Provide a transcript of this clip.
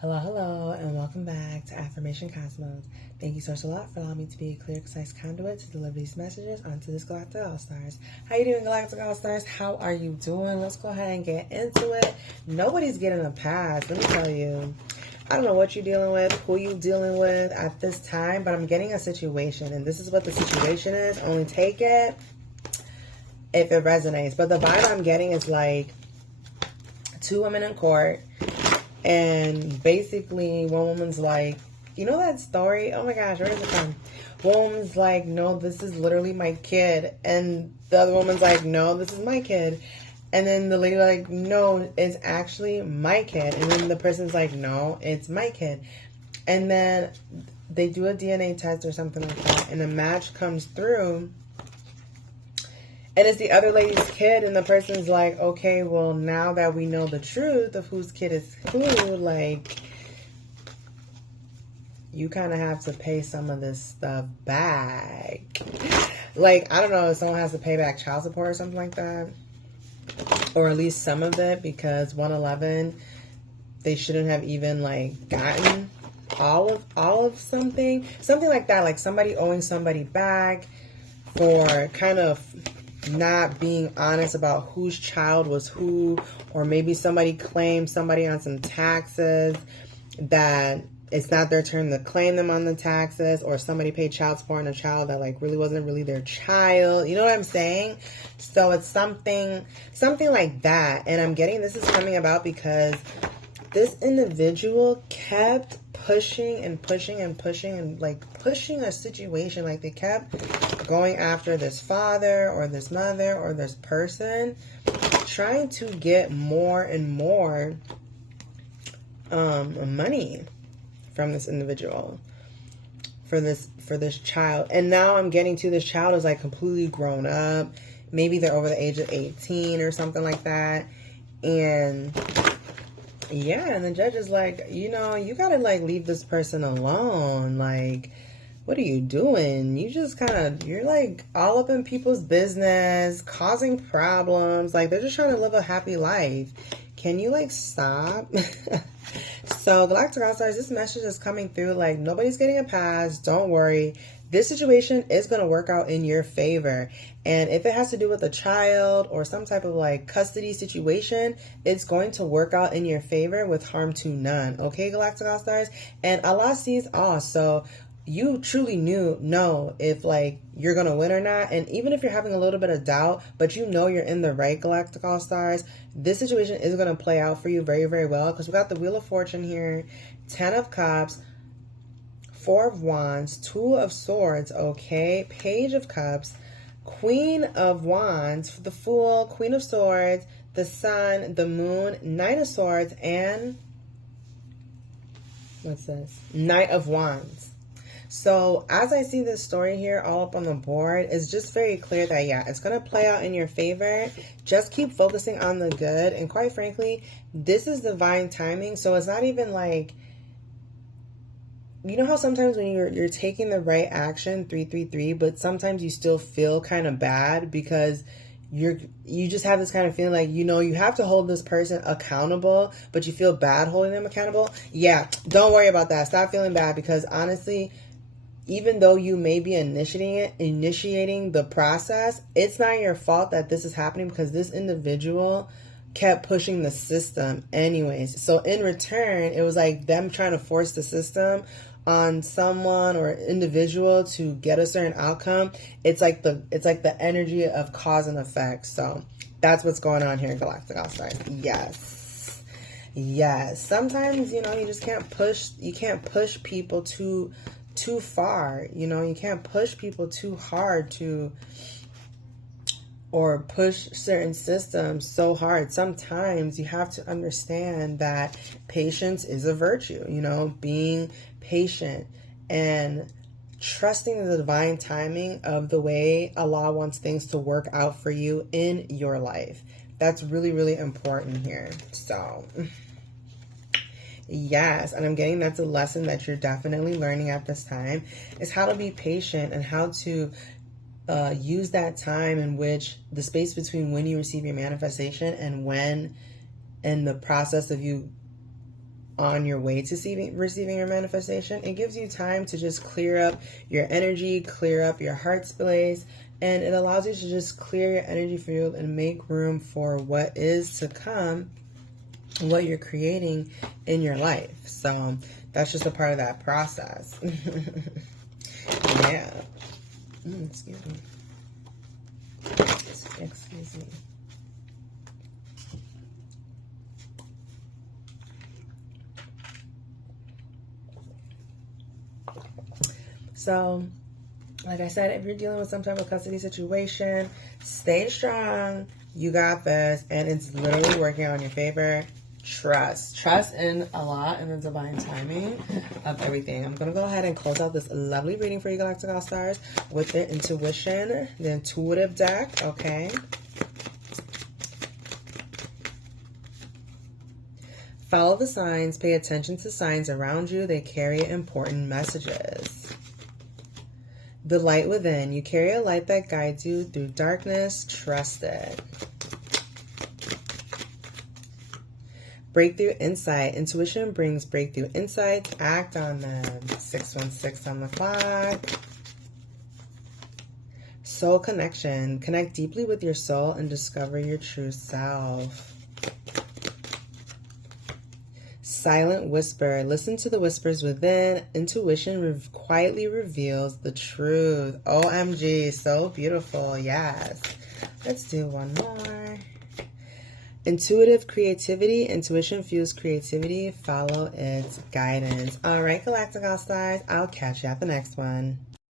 Hello, and welcome back to Affirmation Cosmos. Thank you, Source a lot, for allowing me to be a clear, concise conduit to deliver these messages onto this Galactic All-Stars. How you doing, Galactic All-Stars? How are you doing? Let's go ahead and get into it. Nobody's getting a pass, let me tell you. I don't know what you're dealing with, who you're dealing with at this time, but I'm getting a situation, and this is what the situation is. Only take it if it resonates. But the vibe I'm getting is like two women in court. And basically, one woman's like, you know that story? Oh my gosh, where is it from? One woman's like, no, this is literally my kid. And the other woman's like, no, this is my kid. And then the lady like, no, it's actually my kid. And then the person's like, no, it's my kid. And then they do a DNA test or something like that. And a match comes through. And it's the other lady's kid, and the person's like, okay, well, now that we know the truth of whose kid is who, like, you kind of have to pay some of this stuff back. Like, I don't know if someone has to pay back child support or something like that. Or at least some of it, because 111, they shouldn't have even, like, gotten all of something. Something like that, like somebody owing somebody back for kind of not being honest about whose child was who, or maybe somebody claimed somebody on some taxes that it's not their turn to claim them on the taxes, or somebody paid child support on a child that like really wasn't really their child. You know what I'm saying? So it's something like that. And I'm getting this is coming about because this individual kept pushing and pushing and pushing and like pushing a situation. Like they kept going after this father or this mother or this person, trying to get more and more money from this individual for this child. And now I'm getting to this child is like completely grown up. Maybe they're over the age of 18 or something like that. And yeah, and the judge is like, you know, you gotta like leave this person alone. Like, what are you doing? You just you're like all up in people's business, causing problems. Like, they're just trying to live a happy life. Can you like stop? So Galactic All-Stars, this message is coming through like nobody's getting a pass. Don't worry. This situation is going to work out in your favor. And if it has to do with a child or some type of like custody situation, it's going to work out in your favor with harm to none. Okay, Galactic All-Stars? And Allah sees all. So you truly know if like you're going to win or not. And even if you're having a little bit of doubt, but you know you're in the right, Galactic All-Stars, this situation is going to play out for you very, very well. Because we got the Wheel of Fortune here, 10 of Cups, 4 of Wands, 2 of Swords, okay, Page of Cups, Queen of Wands, the Fool, Queen of Swords, the Sun, the Moon, Knight of Swords, and what's this? Knight of Wands. So as I see this story here all up on the board, it's just very clear that, yeah, it's going to play out in your favor. Just keep focusing on the good. And quite frankly, this is divine timing. So it's not even like, you know how sometimes when you're taking the right action, 333, but sometimes you still feel kind of bad because you just have this kind of feeling like, you know, you have to hold this person accountable, but you feel bad holding them accountable. Yeah, don't worry about that. Stop feeling bad, because honestly, even though you may be initiating the process, it's not your fault that this is happening, because this individual kept pushing the system anyways. So in return, it was like them trying to force the system on someone or individual to get a certain outcome. It's like the energy of cause and effect. So that's what's going on here in Galactic All-Stars. Yes. Sometimes, you know, you just can't push people too far. You know, you can't push people too hard or push certain systems so hard. Sometimes you have to understand that patience is a virtue, you know, being patient and trusting the divine timing of the way Allah wants things to work out for you in your life. That's really, really important here. So yes, and I'm getting that's a lesson that you're definitely learning at this time, is how to be patient and how to use that time in which the space between when you receive your manifestation and when in the process of you on your way to receiving your manifestation. It gives you time to just clear up your energy, clear up your heart space, and it allows you to just clear your energy field and make room for what is to come, what you're creating in your life. So that's just a part of that process. Yeah. Excuse me. Excuse me. So, like I said, if you're dealing with some type of custody situation, stay strong. You got this. And it's literally working on your favor. Trust in a lot in the divine timing of everything. I'm going to go ahead and close out this lovely reading for you Galactic All Stars with the intuition, the intuitive deck, okay? Follow the signs. Pay attention to signs around you. They carry important messages. The light within. You carry a light that guides you through darkness. Trust it. Breakthrough insight. Intuition brings breakthrough insights. Act on them. 616 on the clock. Soul connection. Connect deeply with your soul and discover your true self. Silent whisper. Listen to the whispers within. Intuition quietly reveals the truth. OMG. So beautiful. Yes. Let's do one more. Intuitive creativity. Intuition fuels creativity. Follow its guidance. All right, Galactic All Stars. I'll catch you at the next one.